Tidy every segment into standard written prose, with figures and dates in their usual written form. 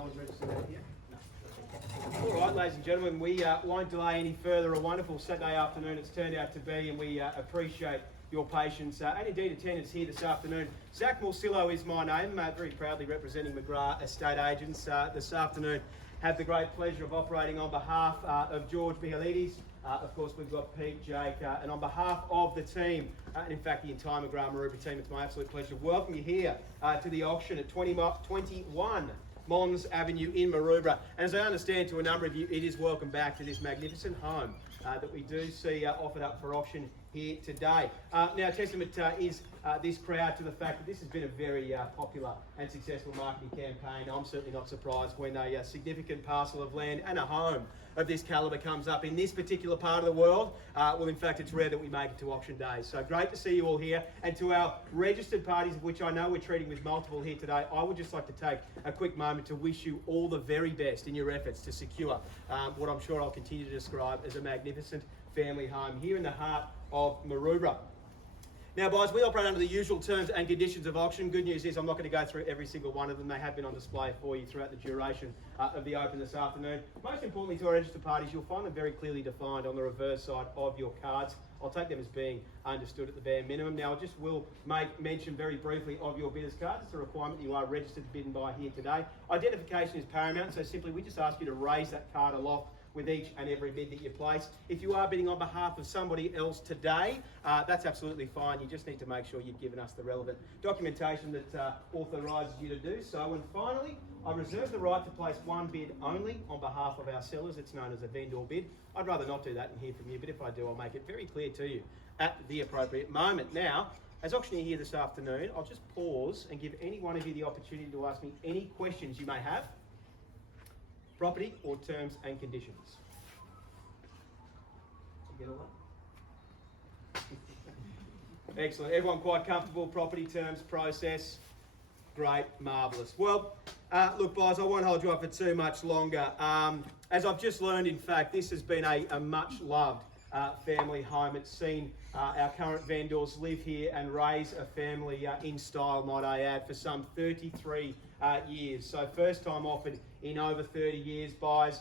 no one's registered out here? No. All right, ladies and gentlemen, we won't delay any further. A wonderful Saturday afternoon it's turned out to be, and we appreciate your patience and indeed attendance here this afternoon. Zak Morcillo is my name, very proudly representing McGrath Estate Agents. This afternoon have the great pleasure of operating on behalf of George Mihalides. Of course, we've got Pete, Jake, and on behalf of the team, and in fact the entire McGrath Maroubra team, it's my absolute pleasure to welcome you here to the auction at 21 Mons Avenue in Maroubra. And as I understand to a number of you, it is welcome back to this magnificent home that we do see offered up for auction here today. Now, testament is this crowd to the fact that this has been a very popular and successful marketing campaign. I'm certainly not surprised when a significant parcel of land and a home of this calibre comes up in this particular part of the world. Well, in fact, it's rare that we make it to auction days. So great to see you all here. And to our registered parties, of which I know we're treating with multiple here today, I would just like to take a quick moment to wish you all the very best in your efforts to secure what I'm sure I'll continue to describe as a magnificent family home here in the heart of Maroubra. Now, boys, we operate under the usual terms and conditions of auction. Good news is I'm not going to go through every single one of them. They have been on display for you throughout the duration of the open this afternoon. Most importantly to our registered parties, you'll find them very clearly defined on the reverse side of your cards. I'll take them as being understood at the bare minimum. Now, I just will make mention very briefly of your bidder's cards. It's a requirement that you are registered to bid and buy here today. Identification is paramount, so simply we just ask you to raise that card aloft with each and every bid that you place. If you are bidding on behalf of somebody else today, that's absolutely fine. You just need to make sure you've given us the relevant documentation that authorises you to do so. And finally, I reserve the right to place one bid only on behalf of our sellers. It's known as a vendor bid. I'd rather not do that and hear from you, but if I do, I'll make it very clear to you at the appropriate moment. Now, as auctioneer here this afternoon, I'll just pause and give any one of you the opportunity to ask me any questions you may have. Property or terms and conditions. Did you get all that? Excellent. Everyone quite comfortable? Property, terms, process. Great, marvellous. Well, look, guys, I won't hold you up for too much longer. As I've just learned, in fact, this has been a much loved family home. It's seen our current vendors live here and raise a family in style, might I add, for some 33 years. So first time offered in over 30 years. Buys,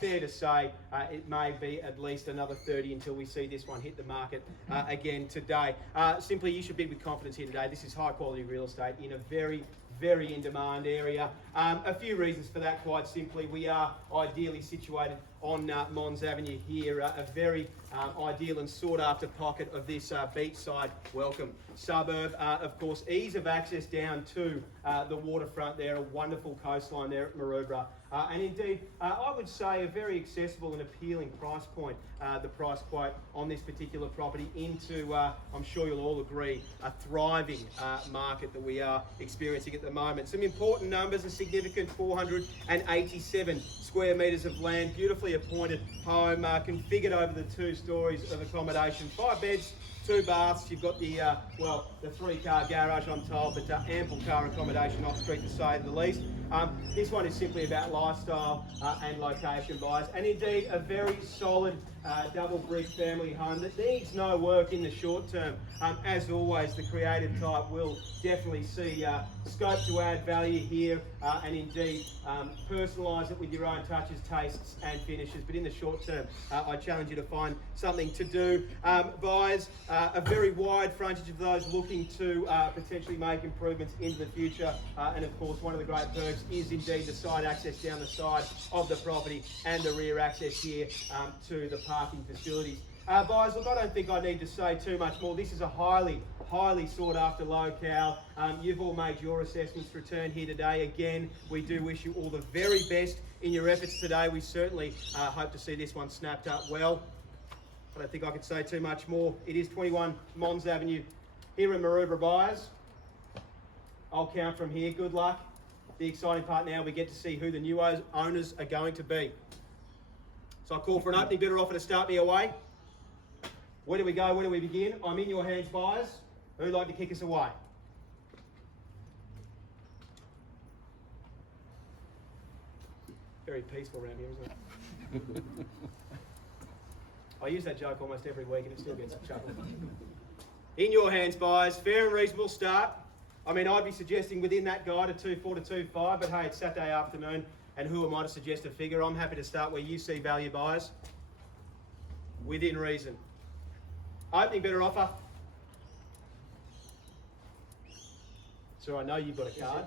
fair to say, it may be at least another 30 until we see this one hit the market again today. Simply, you should bid with confidence here today. This is high quality real estate in a very in demand area. A few reasons for that, quite simply. We are ideally situated on Mons Avenue here, a very ideal and sought after pocket of this beachside welcome suburb. Of course, ease of access down to the waterfront there, a wonderful coastline there at Maroubra. And indeed, I would say a very accessible and appealing price point, the price quote on this particular property into, I'm sure you'll all agree, a thriving market that we are experiencing at the moment. Some important numbers, a significant 487 square metres of land, beautifully appointed home, configured over the 2 stories of accommodation, 5 beds, 2 baths. You've got the, the 3-car garage, I'm told, but ample car accommodation off street to say the least. This one is simply about lifestyle and location, buys, and indeed a very solid double brick family home that needs no work in the short term. As always, the creative type will definitely see scope to add value here and indeed personalise it with your own touches, tastes and finishes. But in the short term, I challenge you to find something to do. Buys, a very wide frontage of those looking to potentially make improvements into the future. And of course, one of the great perks is indeed the side access down the side of the property and the rear access here to the parking facilities. Guys, look, I don't think I need to say too much more. This is a highly sought after locale. You've all made your assessments return here today. Again, we do wish you all the very best in your efforts today. We certainly hope to see this one snapped up well. I don't think I could say too much more. It is 21 Mons Avenue here in Maroubra, buyers. I'll count from here. Good luck. The exciting part now, we get to see who the new owners are going to be. So I call for an opening bidder offer to start me away. Where do we go? Where do we begin? I'm in your hands, buyers. Who'd like to kick us away? Very peaceful around here, isn't it? I use that joke almost every week and it still gets a chuckle. In your hands, buyers. Fair and reasonable start. I mean, I'd be suggesting within that guide a 2.4 to 2.5, but hey, it's Saturday afternoon, and who am I to suggest a figure? I'm happy to start where you see value, buyers. Within reason. Opening better offer. So I know you've got a card.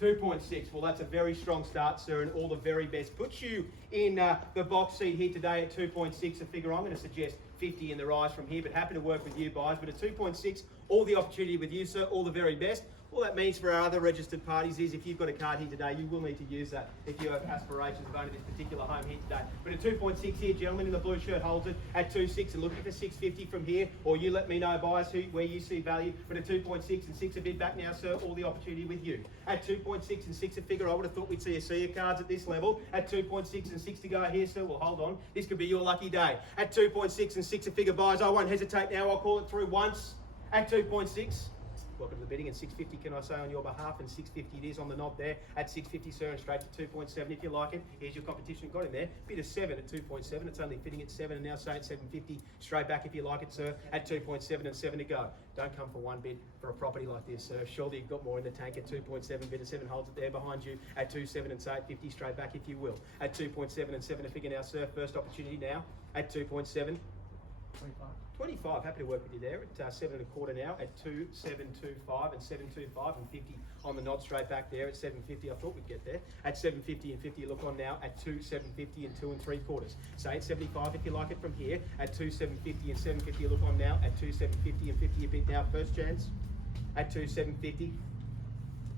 2.6. Well, that's a very strong start, sir, and all the very best. Puts you in the box seat here today at 2.6, a figure I'm going to suggest 50 in the rise from here, but happy to work with you, buyers. But at 2.6, all the opportunity with you, sir, all the very best. All that means for our other registered parties is if you've got a card here today, you will need to use that if you have aspirations of owning this particular home here today. But at 2.6 here, gentlemen in the blue shirt holds it at 2.6 and looking for 6.50 from here, or you let me know, buyers, where you see value. But at 2.6 and 6 a bit back now, sir, all the opportunity with you. At 2.6 and 6 a figure, I would have thought we'd see a sea of cards at this level. At 2.6 and 6 to go here, sir, well, hold on. This could be your lucky day. At 2.6 and 6 a figure, buyers, I won't hesitate now. I'll call it through once. At 2.6. Welcome to the bidding, and 6.50 can I say on your behalf, and 6.50 it is on the nod there. At 6.50, sir, and straight to 2.7 if you like it. Here's your competition, got him there. Bid of 7 at 2.7, it's only fitting at 7, and now say at 7.50, straight back if you like it, sir. At 2.7 and 7 to go. Don't come for one bid for a property like this, sir. Surely you've got more in the tank at 2.7, bid of 7 holds it there behind you. At 2.7 and say at 50, straight back if you will. At 2.7 and 7 a figure now, sir. First opportunity now. At 2.7. 25, happy to work with you there at 7.25 now at 2.725 and 7.25 and 50 on the nod straight back there at 7.50. I thought we'd get there at 7.50 and 50. Look on now at 2.750 and 2.75. Say at 75 if you like it from here at 2.750 and 7.50. Look on now at 2.750 and 50 a bit now. First chance at 2.750.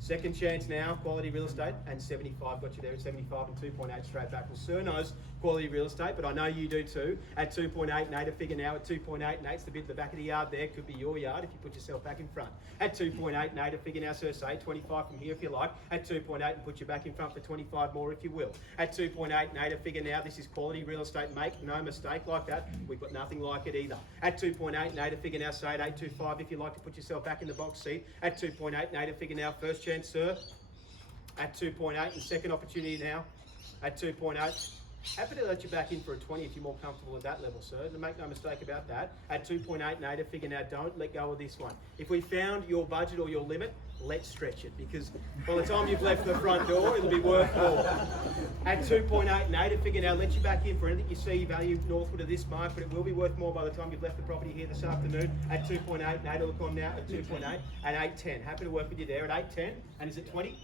Second chance now, quality real estate, and 75 got you there at 75 and 2.8 straight back. Well, sir knows quality real estate, but I know you do too. At 2.8 and 8 a figure now at 2.8 and 8's the bit at the back of the yard there. Could be your yard if you put yourself back in front. At 2.8 and 8 a figure now, sir, say 25 from here if you like. At 2.8 and put you back in front for 25 more if you will. At 2.8 and 8 a figure now, this is quality real estate. Make no mistake like that. We've got nothing like it either. At 2.8 and 8 a figure now, say at 8.25 if you like to put yourself back in the box seat. At 2.8 and 8 a figure now, first chance, sir. At 2.8 and second opportunity now. At 2.8. Happy to let you back in for a 20 if you're more comfortable at that level, sir. Make no mistake about that. At 2.8 and 8 a figure now, don't let go of this one. If we found your budget or your limit, let's stretch it, because by the time you've left the front door, it'll be worth more. At 2.8 and 8 a figure now, let you back in for anything you see value northward of this mark, but it will be worth more by the time you've left the property here this afternoon. At 2.8 and 8, look on now at 2.8 and 8.10. Happy to work with you there at 8.10, and is it 20?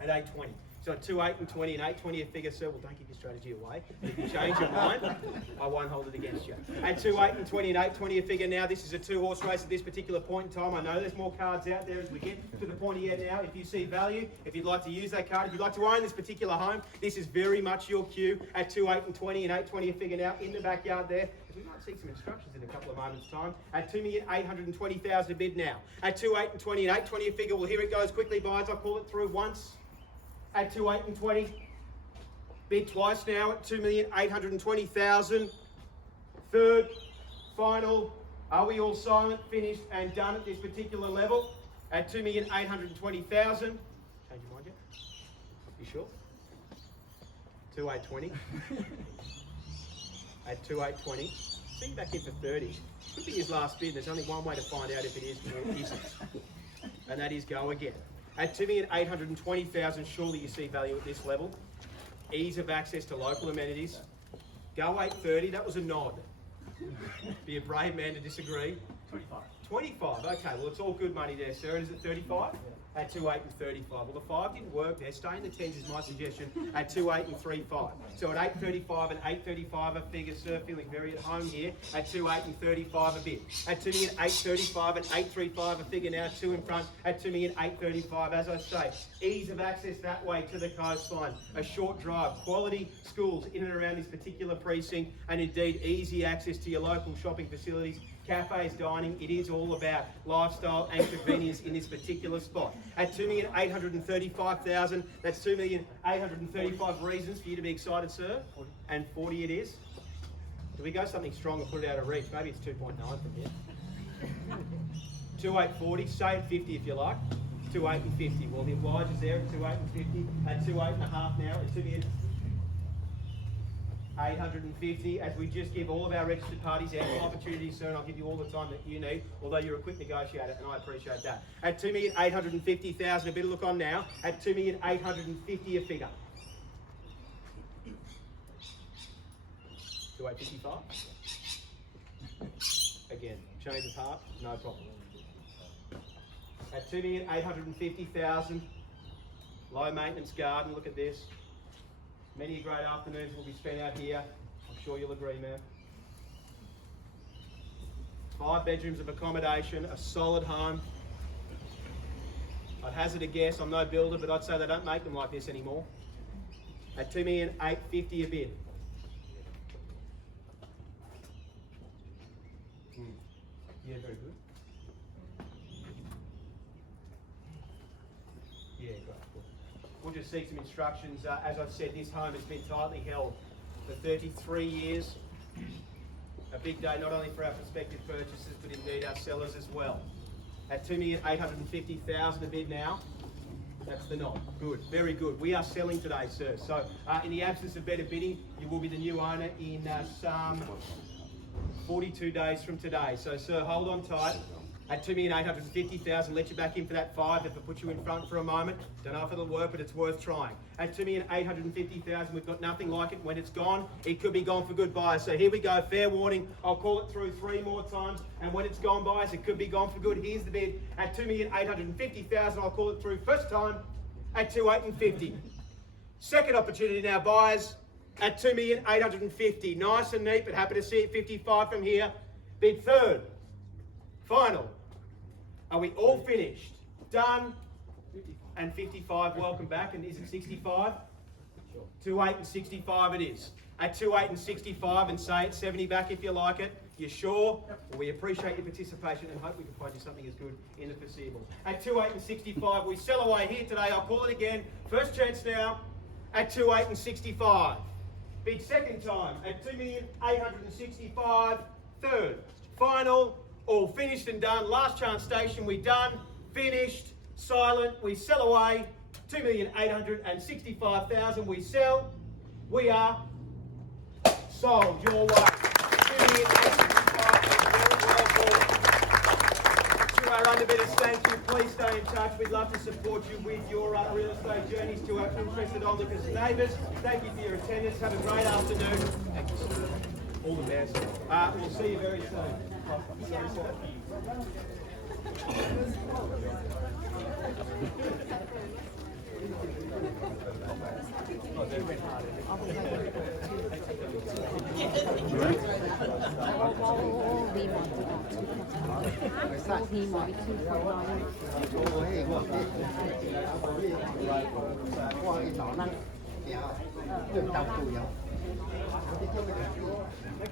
At 8.20. So at 2.8 and 20 and 8.20 a figure, sir. Well, don't give your strategy away. If you change your mind, I won't hold it against you. At 2.8 and 20 and 8.20 a figure now, this is a 2-horse race at this particular point in time. I know there's more cards out there as we get to the pointy end now. If you see value, if you'd like to use that card, if you'd like to own this particular home, this is very much your cue. At 2.8 and 20 and 8.20 a figure now in the backyard there. We might see some instructions in a couple of moments' time. At 2,820,000 a bid now. At 2.8 and 20 and 8.20 a figure. Well, here it goes quickly, buyers. I'll call it through once. At 2.8 and 20, bid twice now at 2,820,000. Third, final. Are we all silent, finished, and done at this particular level? At 2,820,000. Change your mind yet? You sure? 2,820. At 2,820. See you back in for 30. Could be his last bid. There's only one way to find out if it is or isn't, and that is go again. At 2,820,000, surely you see value at this level. Ease of access to local amenities. Go 8.30, that was a nod. Be a brave man to disagree. 25. 25, okay, well it's all good money there, sir. And is it 35? At 2.8 and 35. Well, the 5 didn't work there. Stay in the 10s is my suggestion at 2.8 and 3.5. So at 8.35 and 8.35 a figure, sir, feeling very at home here at 2.8 and 35 a bit. At 2,835 and 8.35 a figure now, 2 in front at 2,835. As I say, ease of access that way to the coastline. A short drive, quality schools in and around this particular precinct, and indeed easy access to your local shopping facilities. Cafes, dining, it is all about lifestyle and convenience in this particular spot. At 2,835,000, that's 2,835 reasons for you to be excited, sir. And 40 it is. Do we go something strong and put it out of reach? Maybe it's 2.9 from here. 2,840, say at 50 if you like. 2.8 and 50. Well, the oblige is there at 2.8 and 50. At 2.8 and a half now, at 2,000. 850, as we just give all of our registered parties ample opportunity, sir, and I'll give you all the time that you need, although you're a quick negotiator, and I appreciate that. At 2,850,000, a bit of look on now, at 2,850,000 a figure. 2,855. Again, change of heart, no problem. At 2,850,000, low maintenance garden, look at this. Many great afternoons will be spent out here. I'm sure you'll agree, ma'am. 5 bedrooms of accommodation, a solid home. I'd hazard a guess, I'm no builder, but I'd say they don't make them like this anymore. At 2,850,000 a bid. Yeah, very good. Yeah, great. We'll just seek some instructions. As I've said, this home has been tightly held for 33 years. A big day not only for our prospective purchasers, but indeed our sellers as well. At 2,850,000 a bid now. That's the nod. Good, very good. We are selling today, sir. So in the absence of better bidding, you will be the new owner in some 42 days from today. So, sir, hold on tight. At 2,850,000, let you back in for that 5 if I put you in front for a moment. Don't know if it'll work, but it's worth trying. At 2,850,000, we've got nothing like it. When it's gone, it could be gone for good buyers. So here we go, fair warning. I'll call it through 3 more times, and when it's gone buyers, it could be gone for good. Here's the bid. At 2,850,000, I'll call it through first time at 2,850. Second opportunity now, buyers. At 2,850,000, nice and neat, but happy to see it 55 from here. Bid third, final. Are we all finished? Done. And 55, welcome back. And is it 65? Sure. 2,865 it is. At 2,865, and say it 70 back if you like it. You sure? Well, we appreciate your participation and hope we can find you something as good in the foreseeable. At 2,865, we sell away here today. I'll call it again. First chance now at 2,865. Bid second time at 2,865,000. Third, final, all finished and done. Last chance station, we done, finished, silent, we sell away. 2,865,000 we sell. We are sold your way. 2,865,000. To our underbidders, thank you. Please stay in touch. We'd love to support you with your real estate journeys. To our interested onlookers and neighbours, thank you for your attendance. Have a great afternoon. Thank you, sir. All the best. We'll see you very soon. Sorry, sir.